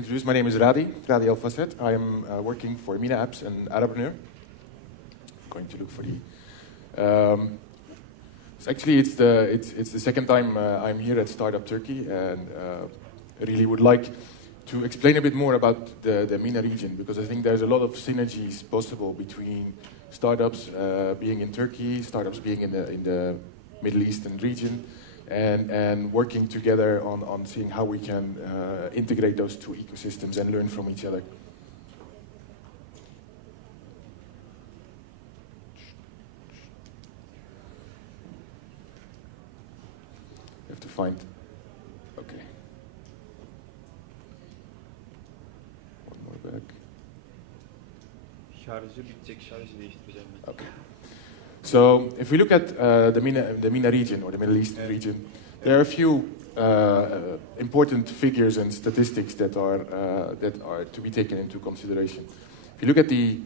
introduce, my name is Radi Fassed. I am working for Mina Apps and Arabpreneur. I'm going to look for the... it's the second time I'm here at Startup Turkey, and I really would like to explain a bit more about the MENA region, because I think there's a lot of synergies possible between startups being in Turkey, startups being in the Middle Eastern region, and working together on seeing how we can integrate those two ecosystems and learn from each other. You have to find... Okay. One more back. Şarjı bitecek, şarjı değiştireceğim ben. Okay. So, if we look at the MENA region, or the Middle Eastern region, there are a few important figures and statistics that are to be taken into consideration. If you look at the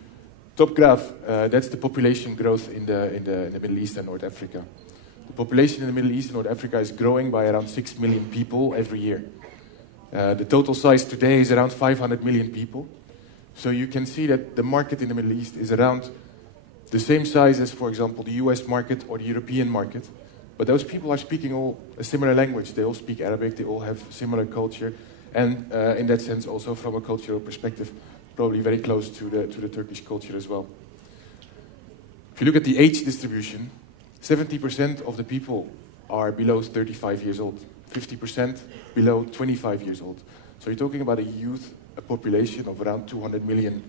top graph, that's the population growth in the Middle East and North Africa. The population in the Middle East and North Africa is growing by around 6 million people every year. The total size today is around 500 million people. So you can see that the market in the Middle East is around the same size as, for example, the US market or the European market. But those people are speaking all a similar language. They all speak Arabic, they all have similar culture, and in that sense also from a cultural perspective, probably very close to the Turkish culture as well. If you look at the age distribution, 70% of the people are below 35 years old, 50% below 25 years old. So you're talking about a population of around 200 million,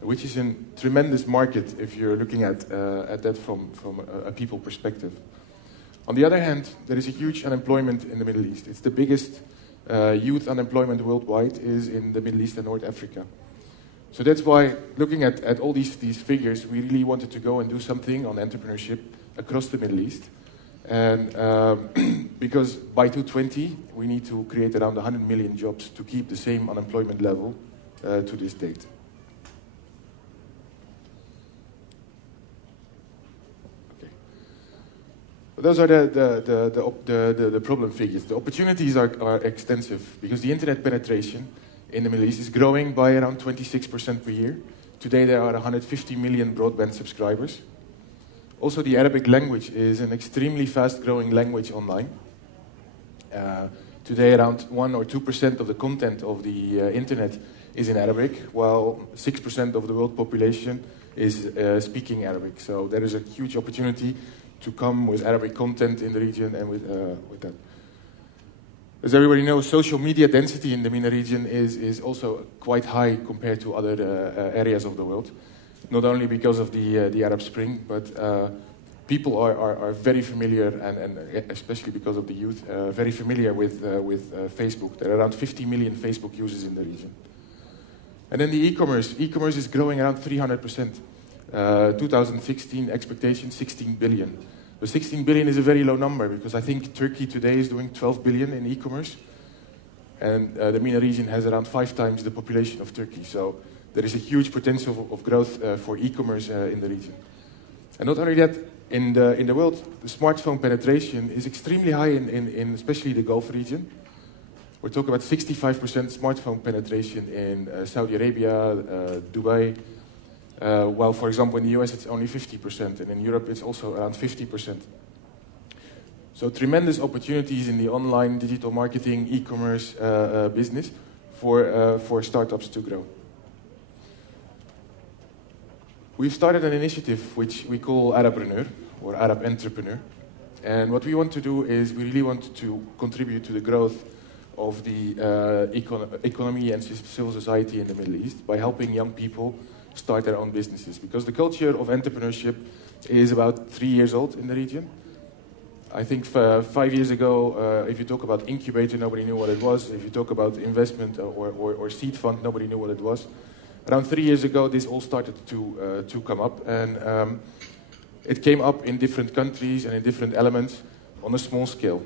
which is a tremendous market if you're looking at that from a people perspective. On the other hand, there is a huge unemployment in the Middle East. It's the biggest youth unemployment worldwide is in the Middle East and North Africa. So that's why, looking at all these figures, we really wanted to go and do something on entrepreneurship across the Middle East. And because by 2020, we need to create around 100 million jobs to keep the same unemployment level to this date. Those are the problem figures. The opportunities are extensive because the internet penetration in the Middle East is growing by around 26% per year. Today there are 150 million broadband subscribers. Also, the Arabic language is an extremely fast-growing language online. Today around 1 or 2% of the content of the internet is in Arabic, while 6% of the world population is speaking Arabic. So there is a huge opportunity to come with Arabic content in the region and with that. As everybody knows, social media density in the MENA region is also quite high compared to other areas of the world. Not only because of the Arab Spring, but people are very familiar, and especially because of the youth, very familiar with Facebook. There are around 50 million Facebook users in the region. And then the e-commerce. E-commerce is growing around 300%. 2016 expectation 16 billion. But 16 billion is a very low number because I think Turkey today is doing 12 billion in e-commerce, and the MENA region has around 5 times the population of Turkey. So there is a huge potential of growth for e-commerce in the region. And not only that, in the world, the smartphone penetration is extremely high in especially the Gulf region. We're talking about 65% smartphone penetration in Saudi Arabia, Dubai. While, for example, in the US it's only 50%, and in Europe it's also around 50%. So tremendous opportunities in the online digital marketing, e-commerce business for startups to grow. We've started an initiative which we call Arabpreneur, or Arab Entrepreneur. And what we want to do is we really want to contribute to the growth of the economy and civil society in the Middle East by helping young people start their own businesses, because the culture of entrepreneurship is about 3 years old in the region. I think 5 years ago, if you talk about incubator, nobody knew what it was. If you talk about investment or seed fund, nobody knew what it was. Around 3 years ago, this all started to come up, and it came up in different countries and in different elements on a small scale.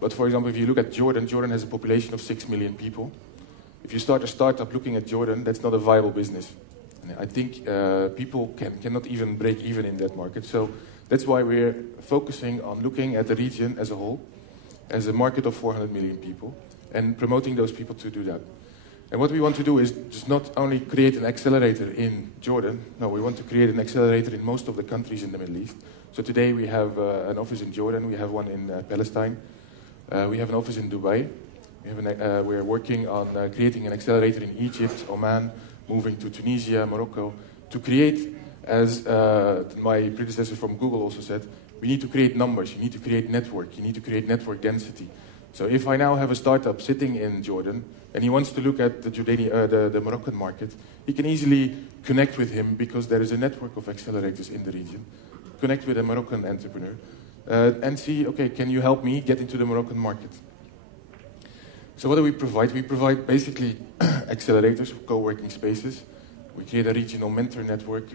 But for example, if you look at Jordan, Jordan has a population of 6 million people. If you start a startup looking at Jordan, that's not a viable business. I think people cannot even break even in that market. So that's why we're focusing on looking at the region as a whole, as a market of 400 million people, and promoting those people to do that. And what we want to do is just not only create an accelerator in Jordan, no, we want to create an accelerator in most of the countries in the Middle East. So today we have an office in Jordan, we have one in Palestine, we have an office in Dubai, we're working on creating an accelerator in Egypt, Oman, moving to Tunisia, Morocco, to create, as my predecessor from Google also said, we need to create numbers, you need to create network, you need to create network density. So if I now have a startup sitting in Jordan, and he wants to look at the Moroccan market, he can easily connect with him because there is a network of accelerators in the region. Connect with a Moroccan entrepreneur and see, okay, can you help me get into the Moroccan market? So what do we provide? We provide basically accelerators, co-working spaces. We create a regional mentor network,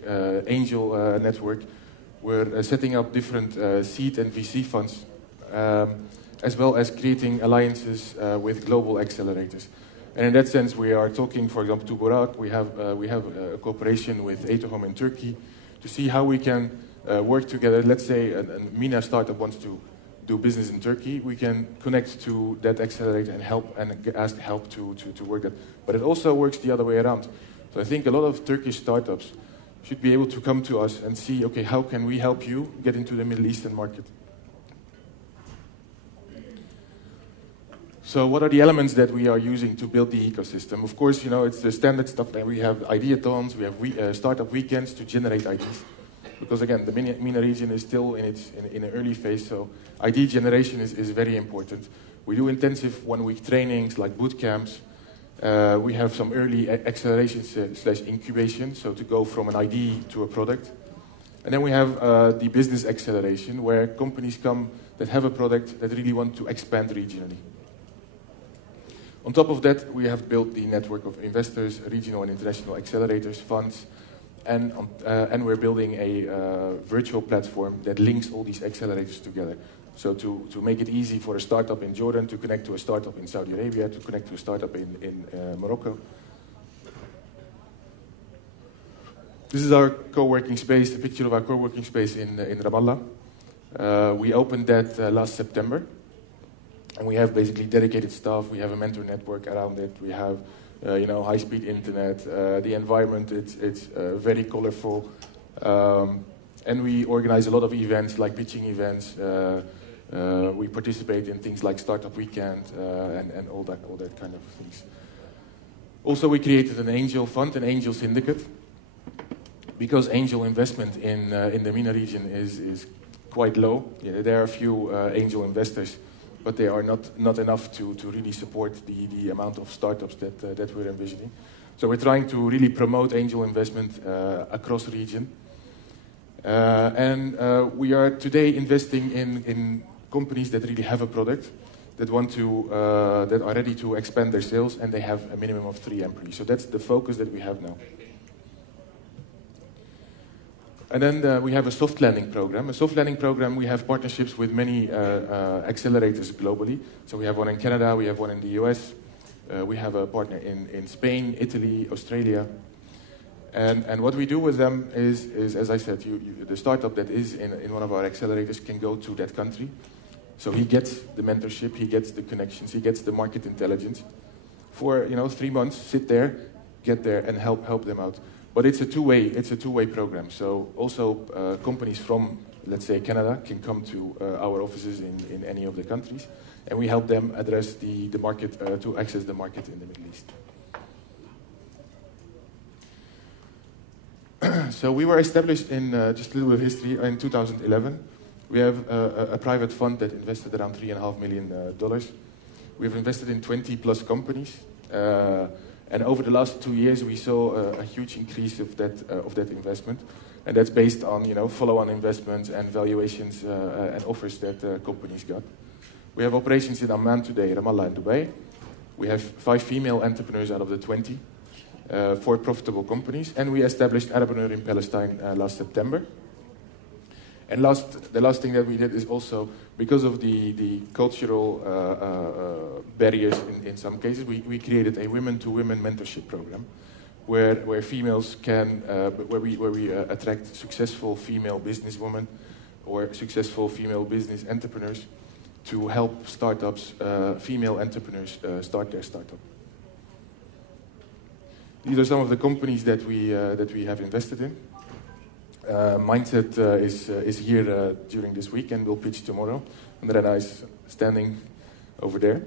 angel network. We're setting up different seed and VC funds, as well as creating alliances with global accelerators. And in that sense, we are talking, for example, to Burak. We have a cooperation with Atohome in Turkey to see how we can work together. Let's say a MENA startup wants to do business in Turkey. We can connect to that accelerator and help and ask help to work that. But it also works the other way around. So I think a lot of Turkish startups should be able to come to us and see, okay, how can we help you get into the Middle Eastern market? So what are the elements that we are using to build the ecosystem? Of course, you know, it's the standard stuff that we have ideathons, we have startup weekends to generate ideas. Because again, the MENA region is still in an early phase, so idea generation is very important. We do intensive one-week trainings like boot camps. We have some early acceleration / incubation, so to go from an idea to a product. And then we have the business acceleration, where companies come that have a product that really want to expand regionally. On top of that, we have built the network of investors, regional and international accelerators, funds, and we're building a virtual platform that links all these accelerators together. So to make it easy for a startup in Jordan to connect to a startup in Saudi Arabia, to connect to a startup in Morocco. This is our co-working space, a picture of our co-working space in Ramallah. We opened that last September. And we have basically dedicated staff. We have a mentor network around it. We have, high-speed internet. The environment, it's very colorful. And we organize a lot of events, like pitching events. We participate in things like Startup Weekend and all that kind of things. Also, we created an angel fund, an angel syndicate, because angel investment in the MENA region is quite low. Yeah, there are a few angel investors, but they are not enough to really support the amount of startups that we're envisioning. So we're trying to really promote angel investment across the region. And we are today investing in companies that really have a product, that are ready to expand their sales, and they have a minimum of 3 employees. So that's the focus that we have now. And then we have a soft landing program. A soft landing program, we have partnerships with many accelerators globally. So we have one in Canada, we have one in the US, we have a partner in Spain, Italy, Australia. And what we do with them is as I said, the startup that is in one of our accelerators can go to that country. So he gets the mentorship, he gets the connections, he gets the market intelligence. For 3 months, sit there, get there, and help them out. But it's a two-way program. So also companies from, let's say, Canada can come to our offices in any of the countries, and we help them address the market, to access the market in the Middle East. So we were established in, just a little bit of history, in 2011. We have a private fund that invested around $3.5 million. We've invested in 20 plus companies. And over the last 2 years, we saw a huge increase of that investment, and that's based on follow-on investments and valuations and offers that companies got. We have operations in Amman today, Ramallah, and Dubai. We have 5 female entrepreneurs out of the 20, 4 profitable companies, and we established Arabpreneur in Palestine last September. And the last thing that we did is also, because of the cultural barriers in some cases, we created a women-to-women mentorship program, where females can, where we attract successful female businesswomen or successful female business entrepreneurs to help startups, female entrepreneurs start their startup. These are some of the companies that we have invested in. Mindset is here during this week and will pitch tomorrow. Radi is standing over there.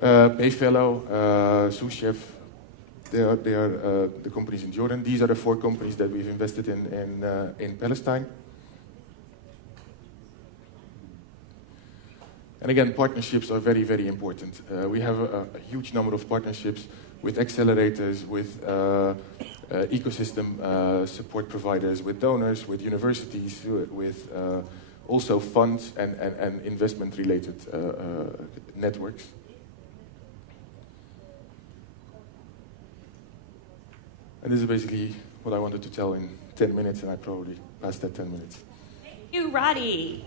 Payfellow, Sous Chef, they are the companies in Jordan. These are the 4 companies that we've invested in Palestine. And again, partnerships are very, very important. We have a huge number of partnerships with accelerators, with ecosystem support providers, with donors, with universities, with also funds and investment-related networks. And this is basically what I wanted to tell in 10 minutes, and I probably passed that 10 minutes. Thank you, Radi.